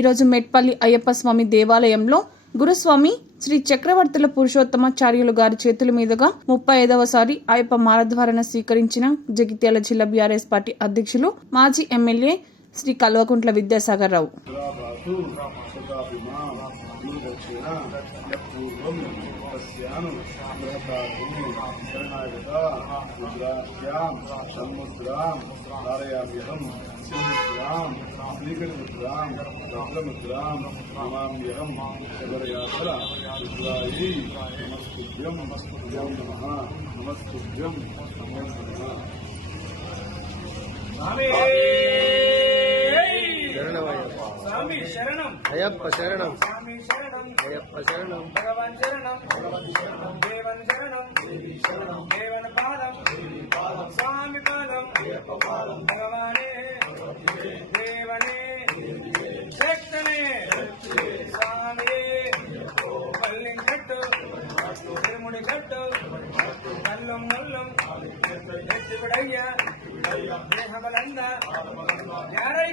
ఈరోజు మెట్పల్లి అయ్యప్ప స్వామి దేవాలయంలో గురుస్వామి శ్రీ చక్రవర్తుల పురుషోత్తమాచార్యులు గారి చేతుల మీదుగా ముప్పై ఐదవసారి అయ్యప్ప మారద్వారణ స్వీకరించిన జగిత్యాల జిల్లా బీఆర్ఎస్ పార్టీ అధ్యక్షులు మాజీ ఎమ్మెల్యే శ్రీ కల్వకుంట్ల విద్యాసాగర్ రావు. రాబాతు సదాభిమాం గురుదక్షిణ పూర్వం తస్యాను బృహతాకు శరణాగత ముద్రాభ్యాం షణ్ముద్రాం ధారయామ్యహం సింహముద్రాం శ్రీకరముద్రాం భద్రముద్రాం నమామ్యహం శబరయాసర రుద్రాయి నమస్తుభ్యం నమస్తుభ్యం నమః నమస్తుభ్యం నమో నమః శరణమయ్యప్ప స్వామి శరణం. అయ్యప్ప శరణం. స్వామి శరణం. అయ్యప్ప శరణం. భగవాన్ శరణం. దేవన్ శరణం. దేవన్ పాదం. స్వామి పాదం. భగవానే. దేవనే. శక్తనే. స్వామి పల్లిం కట్టు తిరుముడి కట్టు కల్లం మల్లం ఎత్తిపడయ్యా. దేహబలంద. యారై